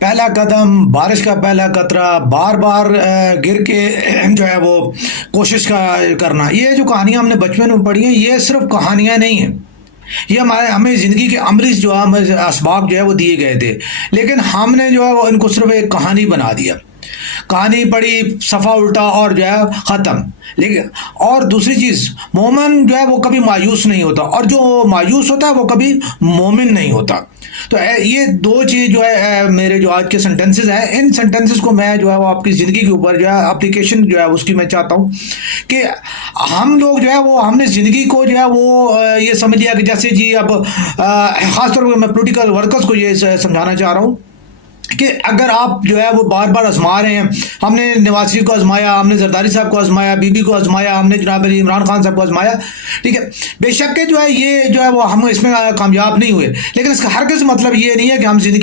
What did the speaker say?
پہلا قدم، بارش کا پہلا قطرہ، بار بار گر کے جو ہے وہ کوشش کرنا، یہ جو کہانیاں ہم نے بچپن میں پڑھی ہیں یہ صرف کہانیاں نہیں ہیں، یہ ہمیں زندگی کے عملی جو ہے ہمیں اسباق جو ہے وہ دیے گئے تھے، لیکن ہم نے جو ہے وہ ان کو صرف ایک کہانی بنا دیا، کہانی پڑھی، صفحہ الٹا اور جو ہے ختم۔ لیکن اور دوسری چیز، مومن جو ہے وہ کبھی مایوس نہیں ہوتا، اور جو مایوس ہوتا ہے وہ کبھی مومن نہیں ہوتا۔ تو یہ دو چیز جو ہے میرے جو آج کے سنٹینسز ہیں، ان سنٹینسز کو میں جو ہے وہ آپ کی زندگی کے اوپر جو ہے اپلیکیشن جو ہے اس کی میں چاہتا ہوں کہ ہم لوگ جو ہے وہ ہم نے زندگی کو جو ہے وہ یہ سمجھ لیا کہ جیسے جی اب خاص طور پہ میں پولیٹیکل ورکرز کو یہ سمجھانا چاہ رہا ہوں کہ اگر آپ جو ہے وہ بار بار آزما رہے ہیں، ہم نے نواز شریف کو آزمایا، ہم نے زرداری صاحب کو آزمایا، بی بی کو آزمایا، ہم نے جناب علی عمران خان صاحب کو آزمایا، ٹھیک ہے، بے شک کہ جو ہے یہ جو ہے وہ ہم اس میں کامیاب نہیں ہوئے، لیکن اس کا ہرگز مطلب یہ نہیں ہے کہ ہم زندگی